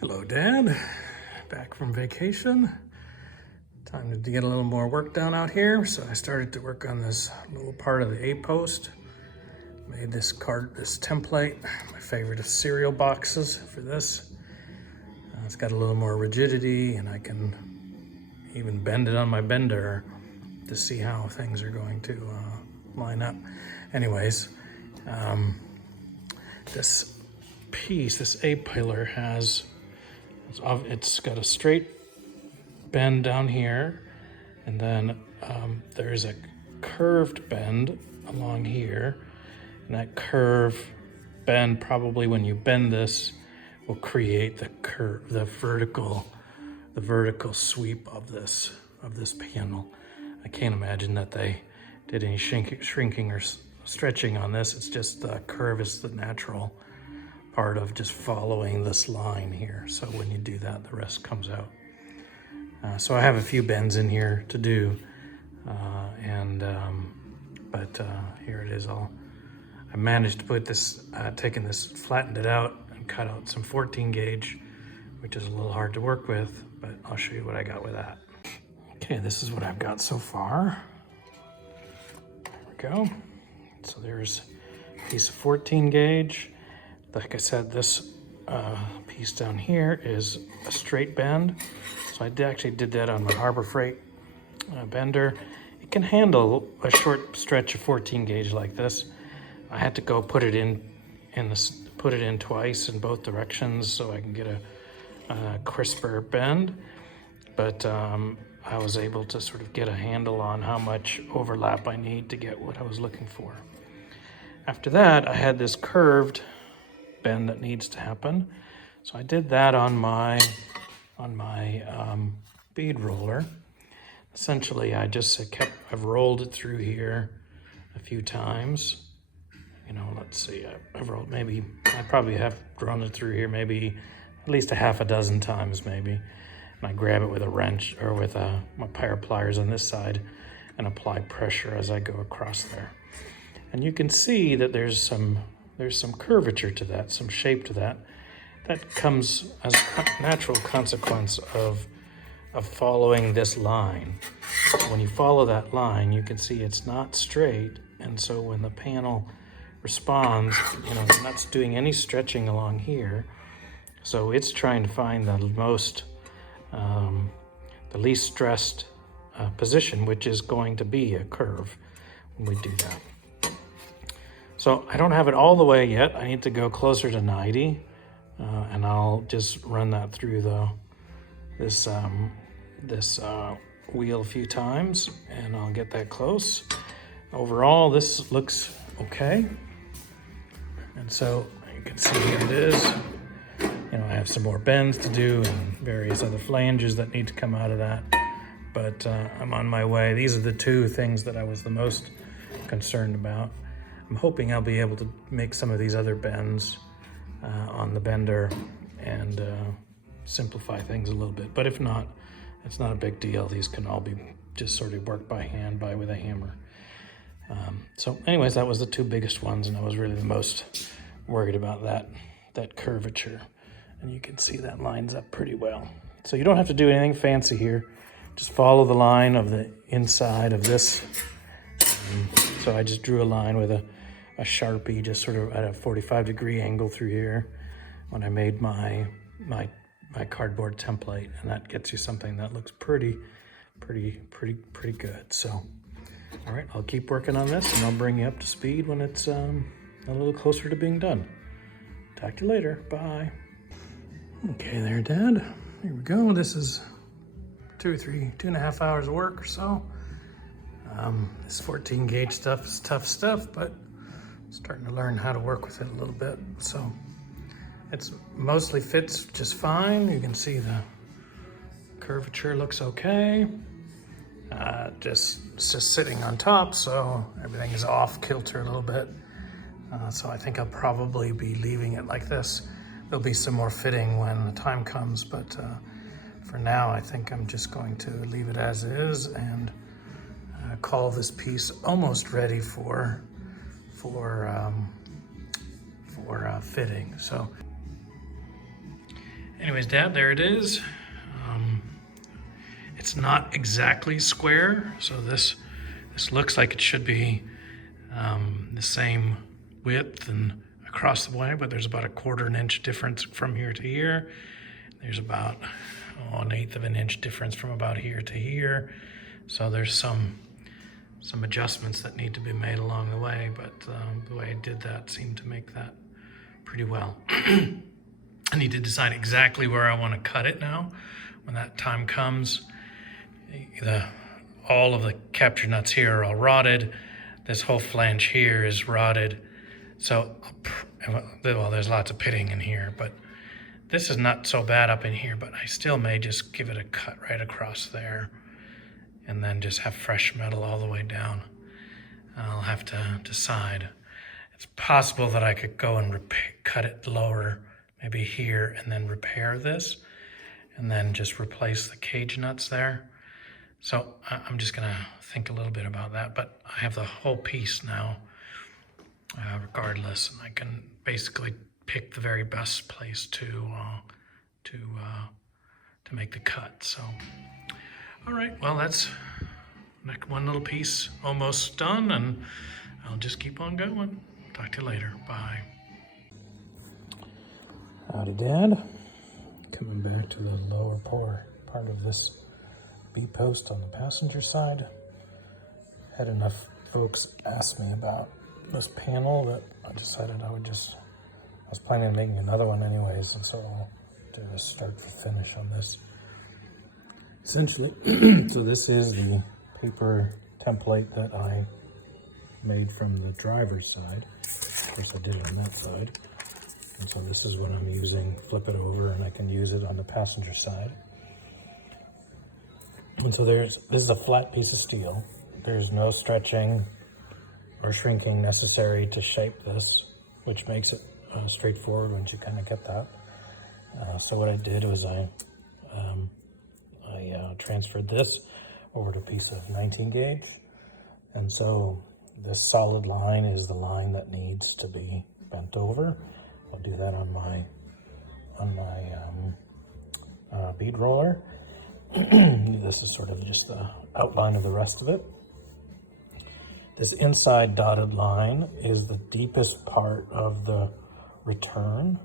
Hello, Dad. Back from vacation. Time to get a little more work done out here. So I started to work on this little part of the A-post. Made this template, my favorite of cereal boxes for this. It's got a little more rigidity and I can even bend it on my bender to see how things are going to line up. Anyways, this piece, this A-pillar it's got a straight bend down here, and then there's a curved bend along here, and that curve bend, probably when you bend this, will create the curve, the vertical sweep of this panel. I can't imagine that they did any shrinking or stretching on this. It's just the curve is the natural part of just following this line here. So when you do that, the rest comes out. So I have a few bends in here to do, but here it is all. I managed to put this, flattened it out and cut out some 14 gauge, which is a little hard to work with, but I'll show you what I got with that. Okay, this is what I've got so far. There we go. So there's a piece of 14 gauge. Like I said, this piece down here is a straight bend. So I actually did that on my Harbor Freight bender. It can handle a short stretch of 14 gauge like this. I had to go put it in twice in both directions so I can get a crisper bend. But I was able to sort of get a handle on how much overlap I need to get what I was looking for. After that, I had this curved bend that needs to happen. So I did that on my bead roller. Essentially, I've rolled it through here a few times. You know, let's see, I probably have run it through here maybe at least a half a dozen times maybe. And I grab it with a wrench or with my power pliers on this side and apply pressure as I go across there. And you can see that there's some curvature to that, some shape to that. That comes as a natural consequence of following this line. When you follow that line, you can see it's not straight, and so when the panel responds, you know, it's not doing any stretching along here, so it's trying to find the least stressed position, which is going to be a curve when we do that. So I don't have it all the way yet. I need to go closer to 90, and I'll just run that through this wheel a few times, and I'll get that close. Overall, this looks okay. And so you can see here it is. You know, I have some more bends to do and various other flanges that need to come out of that, but I'm on my way. These are the two things that I was the most concerned about. I'm hoping I'll be able to make some of these other bends on the bender and simplify things a little bit. But if not, it's not a big deal. These can all be just sort of worked by hand with a hammer. So anyways, that was the two biggest ones, and I was really the most worried about that curvature. And you can see that lines up pretty well. So you don't have to do anything fancy here. Just follow the line of the inside of this. So I just drew a line with a Sharpie, just sort of at a 45-degree angle through here when I made my cardboard template, and that gets you something that looks pretty good. So, all right, I'll keep working on this, and I'll bring you up to speed when it's a little closer to being done. Talk to you later. Bye. Okay, there, Dad. Here we go. This is 2.5 hours of work or so. This 14 gauge stuff is tough stuff, but I'm starting to learn how to work with it a little bit. So it's mostly fits just fine. You can see the curvature looks okay. It's just sitting on top, so everything is off kilter a little bit. So I think I'll probably be leaving it like this. There'll be some more fitting when the time comes, but for now I think I'm just going to leave it as is and call this piece almost ready for fitting. So Anyways, Dad, there it is. It's not exactly square, so this looks like it should be the same width and across the way, but there's about 1/4 inch difference from here to here. There's about 1/8 of an inch difference from about here to here. So there's some adjustments that need to be made along the way, but the way I did that seemed to make that pretty well. I need to decide exactly where I want to cut it now. When that time comes, all of the capture nuts here are all rotted. This whole flange here is rotted. So, well, there's lots of pitting in here, but this is not so bad up in here, but I still may just give it a cut right across there and then just have fresh metal all the way down. I'll have to decide. It's possible that I could go and cut it lower, maybe here, and then repair this, and then just replace the cage nuts there. So I'm just gonna think a little bit about that, but I have the whole piece now, regardless, and I can basically pick the very best place to make the cut. So, all right, well, that's one little piece almost done, and I'll just keep on going. Talk to you later. Bye. Howdy, Dad. Coming back to the lower part of this B-post on the passenger side. Had enough folks ask me about this panel that I decided I was planning on making another one anyways, and so I'll do a start to finish on this. Essentially, so this is the paper template that I made from the driver's side. Of course, I did it on that side. And so this is what I'm using. Flip it over and I can use it on the passenger side. And so this is a flat piece of steel. There's no stretching or shrinking necessary to shape this, which makes it straightforward once you kind of get that. So what I did was I transferred this over to a piece of 19 gauge. And so this solid line is the line that needs to be bent over. I'll do that on my bead roller. This is sort of just the outline of the rest of it. This inside dotted line is the deepest part of the return.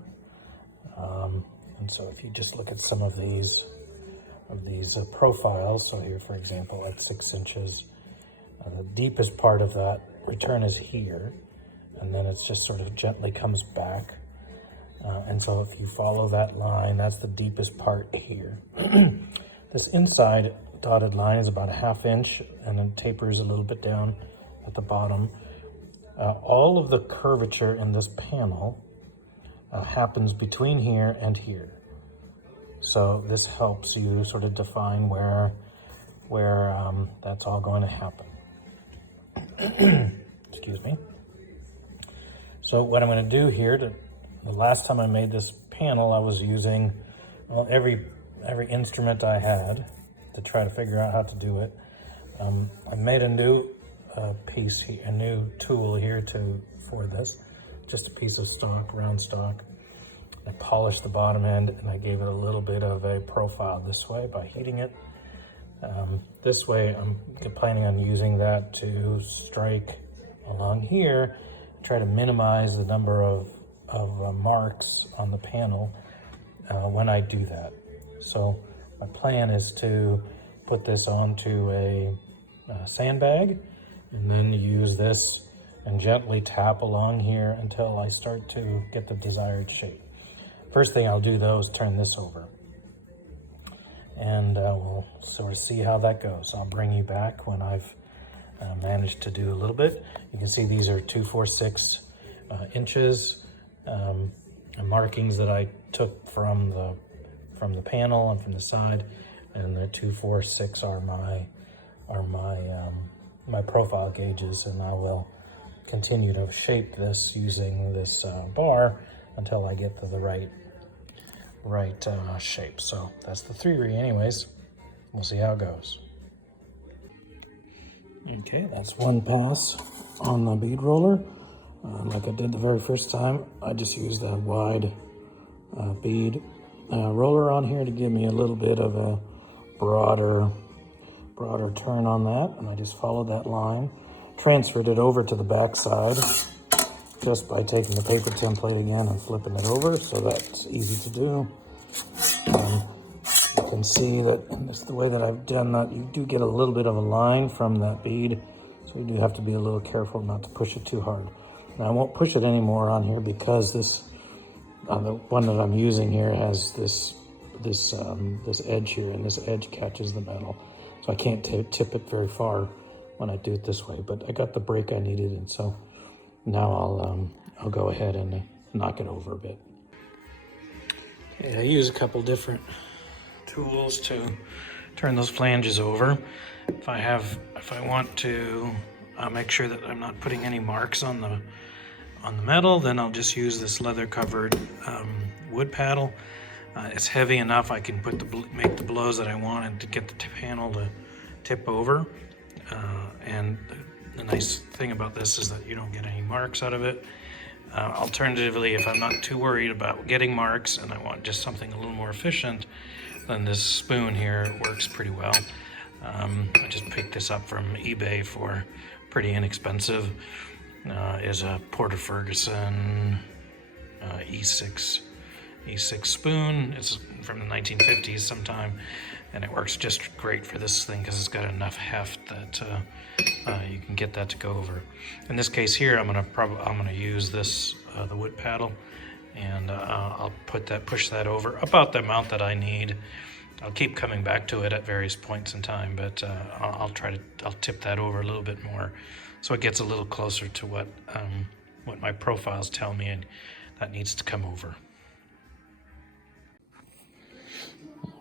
And so if you just look at some of these profiles, so here, for example, at 6 inches, the deepest part of that return is here, and then it just sort of gently comes back. And so if you follow that line, that's the deepest part here. This inside dotted line is about 1/2 inch, and then tapers a little bit down at the bottom. All of the curvature in this panel happens between here and here. So this helps you sort of define where that's all going to happen. Excuse me. So what I'm going to do here, the last time I made this panel, I was using every instrument I had to try to figure out how to do it. I made a new piece here, a new tool here for this, just a piece of stock, round stock. I polished the bottom end and I gave it a little bit of a profile this way by heating it. This way I'm planning on using that to strike along here, try to minimize the number of marks on the panel when I do that. So my plan is to put this onto a sandbag and then use this and gently tap along here until I start to get the desired shape. First thing I'll do though is turn this over, and we'll sort of see how that goes. I'll bring you back when I've managed to do a little bit. You can see these are 246 inches markings that I took from the panel and from the side, and the 246 are my profile gauges, and I will continue to shape this using this bar until I get to the right shape. So that's the 3R anyways. We'll see how it goes. Okay, that's one pass on the bead roller. Like I did the very first time, I just used a wide bead roller on here to give me a little bit of a broader turn on that, and I just followed that line, transferred it over to the back side just by taking the paper template again and flipping it over, so that's easy to do. You can see that that's the way that I've done that. You do get a little bit of a line from that bead, so you do have to be a little careful not to push it too hard. Now I won't push it anymore on here because this, the one that I'm using here has this edge here, and this edge catches the metal, so I can't tip it very far when I do it this way. But I got the break I needed, and so now I'll go ahead and knock it over a bit. Okay, I use a couple different tools to turn those flanges over. If I want to make sure that I'm not putting any marks on the metal, then I'll just use this leather covered wood paddle. It's heavy enough I can make the blows that I want and to get the panel to tip over. And the nice thing about this is that you don't get any marks out of it. Alternatively, if I'm not too worried about getting marks and I want just something a little more efficient, then this spoon here works pretty well. I just picked this up from eBay for pretty inexpensive. Is a Porter Ferguson E6 spoon. It's from the 1950s sometime, and it works just great for this thing because it's got enough heft that you can get that to go over. In this case here, I'm gonna use this the wood paddle, and I'll push that over about the amount that I need. I'll keep coming back to it at various points in time, but I'll tip that over a little bit more, so it gets a little closer to what my profiles tell me and that needs to come over.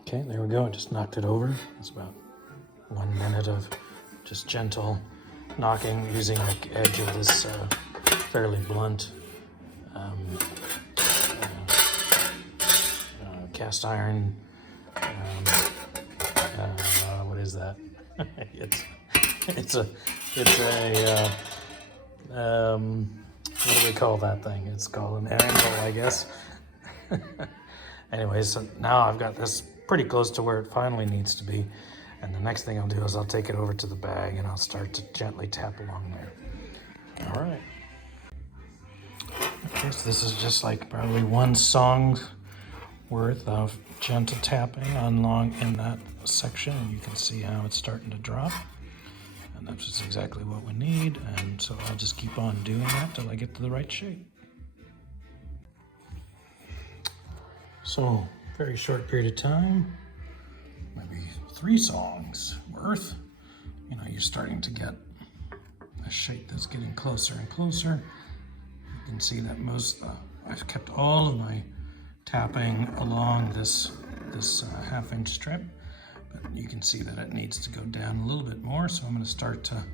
Okay, there we go. I just knocked it over. It's about 1 minute of just gentle knocking using the edge of this fairly blunt cast iron. What is that? It's a what do we call that thing? It's called an angle, I guess. Anyways, so now I've got this pretty close to where it finally needs to be. And the next thing I'll do is I'll take it over to the bag and I'll start to gently tap along there. All right. Okay, so this is just like probably one song's worth of gentle tapping along in that section. And you can see how it's starting to drop. And that's just exactly what we need. And so I'll just keep on doing that till I get to the right shape. So, very short period of time, maybe 3 songs worth. You know, you're starting to get a shape that's getting closer and closer. You can see that I've kept all of my tapping along this 1/2 inch strip, but you can see that it needs to go down a little bit more. So I'm going to start to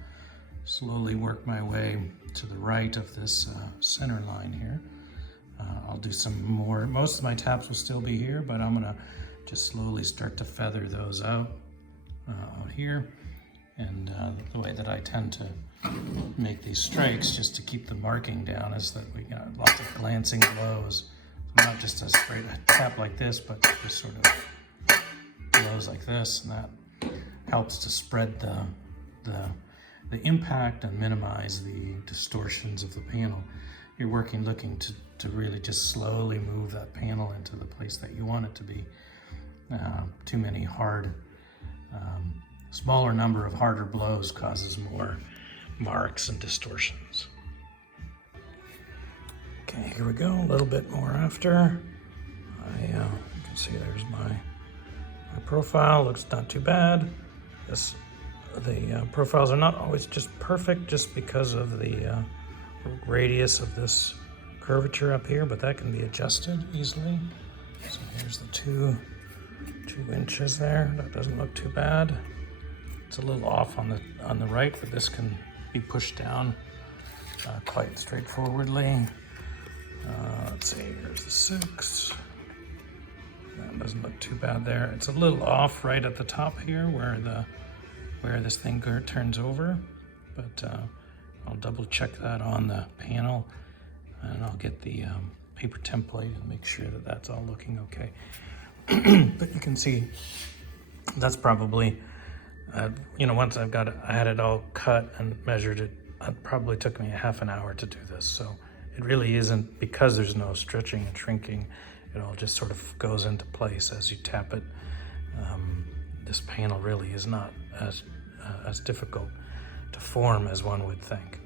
slowly work my way to the right of this center line here. I'll do some more. Most of my taps will still be here, but I'm gonna just slowly start to feather those out here. And the way that I tend to make these strikes, just to keep the marking down, is that we got lots of glancing blows. So not just a straight tap like this, but just sort of blows like this, and that helps to spread the impact and minimize the distortions of the panel. You're looking to really just slowly move that panel into the place that you want it to be. Too many smaller number of harder blows causes more marks and distortions. Okay, here we go, a little bit more after. You can see there's my profile, looks not too bad. The profiles are not always just perfect just because of the radius of this curvature up here, but that can be adjusted easily. So here's the 2 inches there. That doesn't look too bad. It's a little off on the right, but this can be pushed down quite straightforwardly. Let's see, here's the 6. That doesn't look too bad there. It's a little off right at the top here where this thing turns over, but I'll double check that on the panel, and I'll get the paper template and make sure that that's all looking okay. But you can see that's probably, once I had it all cut and measured it, it probably took me a half an hour to do this. So it really isn't, because there's no stretching and shrinking, it all just sort of goes into place as you tap it. This panel really is not as difficult to form as one would think.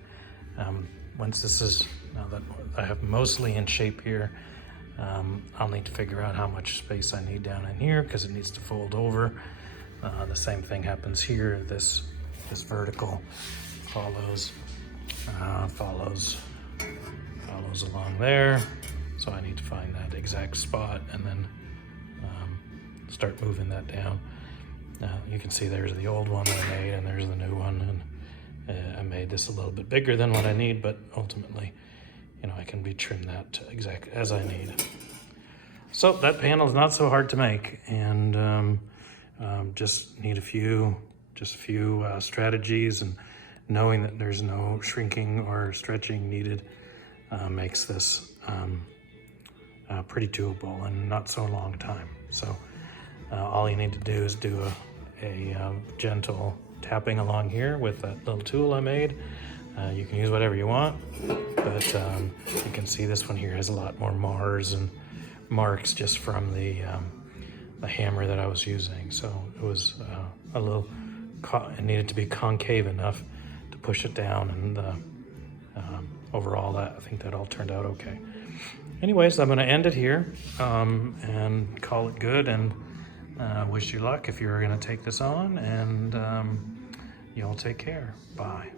Once this is, now that I have mostly in shape here, I'll need to figure out how much space I need down in here because it needs to fold over. The same thing happens here. This vertical follows along there. So I need to find that exact spot and then start moving that down. You can see there's the old one that I made and there's the new one. And I made this a little bit bigger than what I need, but ultimately, I can trim that exactly as I need. So that panel is not so hard to make, and just need a few strategies, and knowing that there's no shrinking or stretching needed makes this pretty doable in not so long time. So all you need to do is do a gentle tapping along here with that little tool I made. You can use whatever you want, but you can see this one here has a lot more mars and marks just from the hammer that I was using. So it was it needed to be concave enough to push it down, and overall I think that all turned out okay. Anyways, I'm going to end it here and call it good, and wish you luck if you're going to take this on, and y'all take care. Bye.